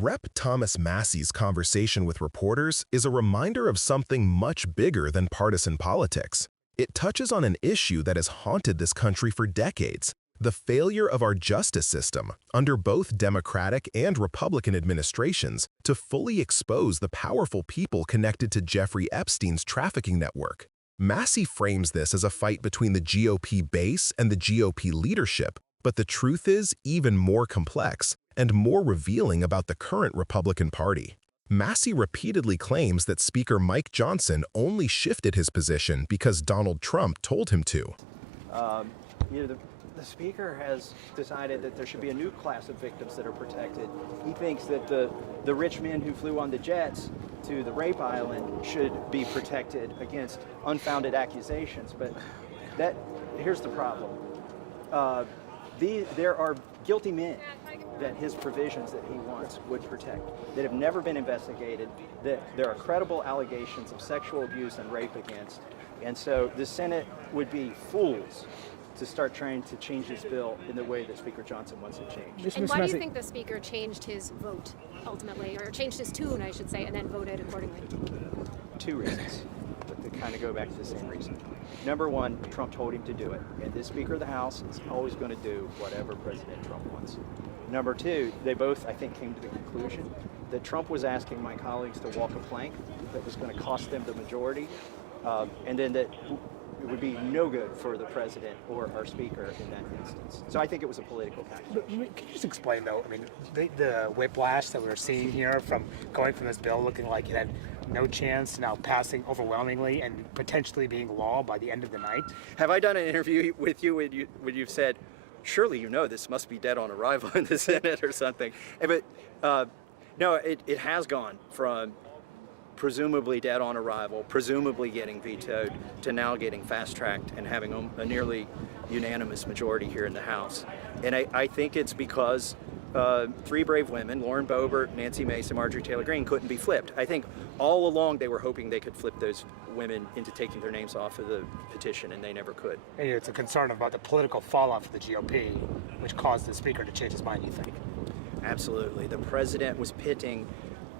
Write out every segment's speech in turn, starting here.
Rep. Thomas Massie's conversation with reporters is a reminder of something much bigger than partisan politics. It touches on an issue that has haunted this country for decades: the failure of our justice system, under both Democratic and Republican administrations, to fully expose the powerful people connected to Jeffrey Epstein's trafficking network. Massie frames this as a fight between the GOP base and the GOP leadership, but the truth is even more complex and more revealing about the current Republican Party. Massie repeatedly claims that Speaker Mike Johnson only shifted his position because Donald Trump told him to. The speaker has decided that there should be a new class of victims that are protected. He thinks that the rich men who flew on the jets to the rape island should be protected against unfounded accusations. But here's the problem. There are guilty men that his provisions that he wants would protect that have never been investigated, that there are credible allegations of sexual abuse and rape against. And so the Senate would be fools to start trying to change this bill in the way that Speaker Johnson wants it changed. And why do you think the Speaker changed his vote ultimately, or changed his tune, I should say, and then voted accordingly? Two reasons, but they kind of go back to the same reason. Number one, Trump told him to do it, and this Speaker of the House is always going to do whatever President Trump wants. Number two, they both, I think, came to the conclusion that Trump was asking my colleagues to walk a plank that was going to cost them the majority, and then that it would be no good for the president or our speaker in that instance. So I think it was a political calculation. Can you just explain, though, I mean, the whiplash that we're seeing here from going from this bill looking like it had no chance, now passing overwhelmingly and potentially being law by the end of the night? Have I done an interview with you when you've said, surely you know this must be dead on arrival in the Senate or something? But no, it has gone from presumably dead on arrival, presumably getting vetoed, to now getting fast-tracked and having a nearly unanimous majority here in the House. And I think it's because three brave women, Lauren Boebert, Nancy Mace, and Marjorie Taylor Greene, couldn't be flipped. I think all along they were hoping they could flip those women into taking their names off of the petition, and they never could. And it's a concern about the political fallout for the GOP, which caused the Speaker to change his mind, you think? Absolutely. The president was pitting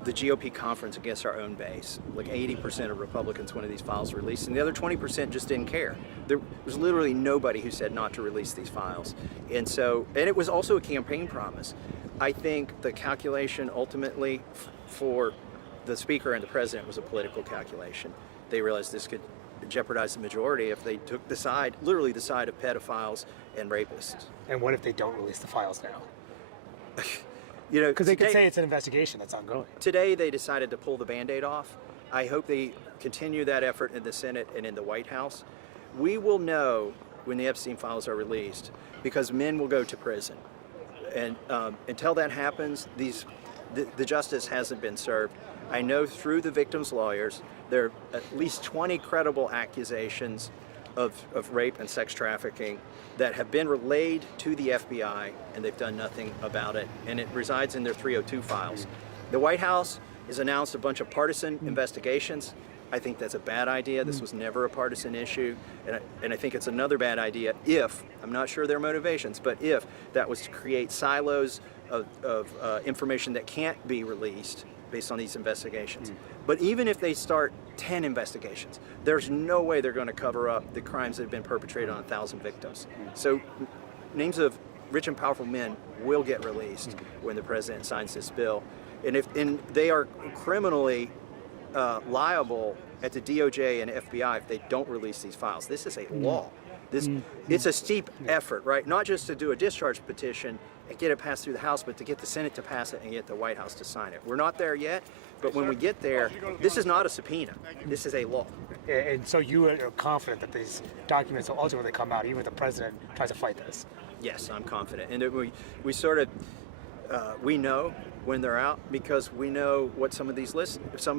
the GOP conference against our own base. Like 80% of Republicans wanted these files released, and the other 20% just didn't care. There was literally nobody who said not to release these files. And it was also a campaign promise. I think the calculation ultimately for the Speaker and the President was a political calculation. They realized this could jeopardize the majority if they took the side, literally the side of pedophiles and rapists. And what if they don't release the files now? You know, because they could say it's an investigation that's ongoing. Today they decided to pull the Band-Aid off. I hope they continue that effort in the Senate and in the White House. We will know when the Epstein files are released because men will go to prison. And until that happens, the justice hasn't been served. I know through the victims' lawyers, there are at least 20 credible accusations of rape and sex trafficking that have been relayed to the FBI, and they've done nothing about it, and it resides in their 302 files. The White House has announced a bunch of partisan investigations. I think that's a bad idea. This was never a partisan issue, and I think it's another bad idea if, I'm not sure their motivations, but if that was to create silos of information that can't be released based on these investigations. But even if they start 10 investigations, there's no way they're going to cover up the crimes that have been perpetrated on 1,000 victims. So names of rich and powerful men will get released when the president signs this bill. And they are criminally liable at the DOJ and FBI if they don't release these files. This is a law. It's a steep effort, right? Not just to do a discharge petition and get it passed through the House, but to get the Senate to pass it and get the White House to sign it. We're not there yet, but when we get there, this is not a subpoena. This is a law. And so you are confident that these documents will ultimately come out, even if the president tries to fight this? Yes, I'm confident. And we sort of, we know when they're out because we know what some of these lists,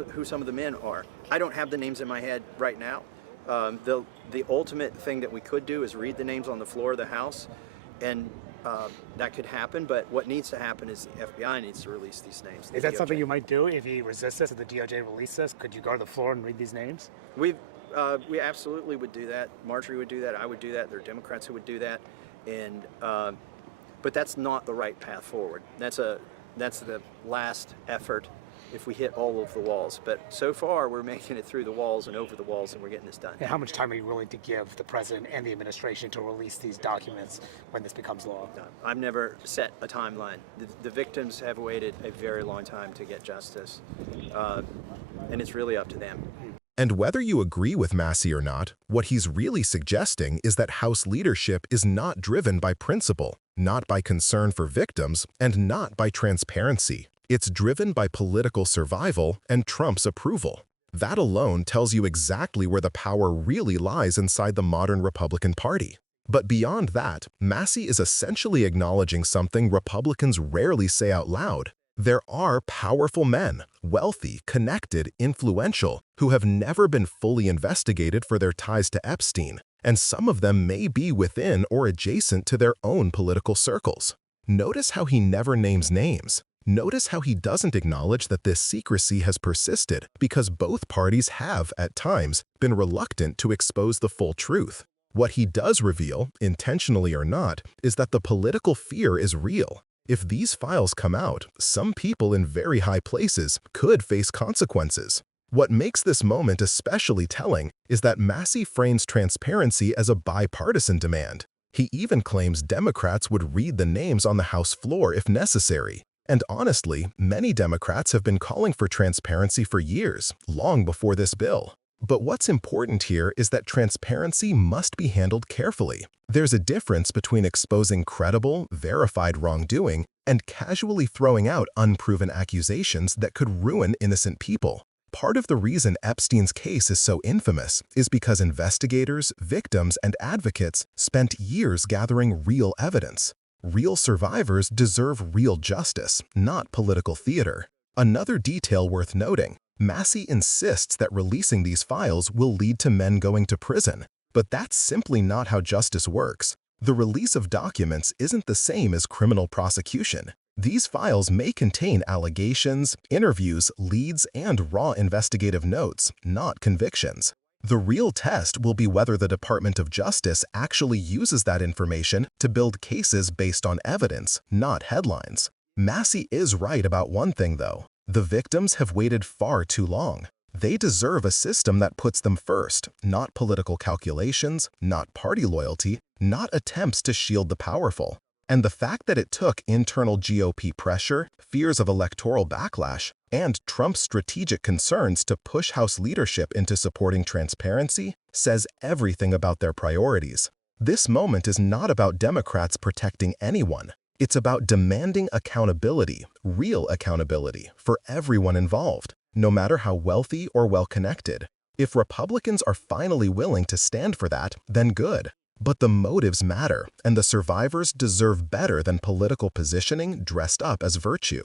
who some of the men are. I don't have the names in my head right now. The ultimate thing that we could do is read the names on the floor of the House, and that could happen, but what needs to happen is the FBI needs to release these names. Is that something you might do if he resists this, if the DOJ releases this? Could you go to the floor and read these names? We absolutely would do that. Marjorie would do that. I would do that. There are Democrats who would do that. And but that's not the right path forward. That's That's the last effort if we hit all of the walls. But so far, we're making it through the walls and over the walls, and we're getting this done. And how much time are you willing to give the president and the administration to release these documents when this becomes law? I've never set a timeline. The victims have waited a very long time to get justice, and it's really up to them. And whether you agree with Massie or not, what he's really suggesting is that House leadership is not driven by principle, not by concern for victims, and not by transparency. It's driven by political survival and Trump's approval. That alone tells you exactly where the power really lies inside the modern Republican Party. But beyond that, Massie is essentially acknowledging something Republicans rarely say out loud. There are powerful men, wealthy, connected, influential, who have never been fully investigated for their ties to Epstein, and some of them may be within or adjacent to their own political circles. Notice how he never names names. Notice how he doesn't acknowledge that this secrecy has persisted because both parties have, at times, been reluctant to expose the full truth. What he does reveal, intentionally or not, is that the political fear is real. If these files come out, some people in very high places could face consequences. What makes this moment especially telling is that Massie frames transparency as a bipartisan demand. He even claims Democrats would read the names on the House floor if necessary. And honestly, many Democrats have been calling for transparency for years, long before this bill. But what's important here is that transparency must be handled carefully. There's a difference between exposing credible, verified wrongdoing and casually throwing out unproven accusations that could ruin innocent people. Part of the reason Epstein's case is so infamous is because investigators, victims, and advocates spent years gathering real evidence. Real survivors deserve real justice, not political theater. Another detail worth noting: Massie insists that releasing these files will lead to men going to prison. But that's simply not how justice works. The release of documents isn't the same as criminal prosecution. These files may contain allegations, interviews, leads, and raw investigative notes, not convictions. The real test will be whether the Department of Justice actually uses that information to build cases based on evidence, not headlines. Massie is right about one thing, though. The victims have waited far too long. They deserve a system that puts them first, not political calculations, not party loyalty, not attempts to shield the powerful. And the fact that it took internal GOP pressure, fears of electoral backlash, and Trump's strategic concerns to push House leadership into supporting transparency says everything about their priorities. This moment is not about Democrats protecting anyone. It's about demanding accountability, real accountability, for everyone involved, no matter how wealthy or well-connected. If Republicans are finally willing to stand for that, then good. But the motives matter, and the survivors deserve better than political positioning dressed up as virtue.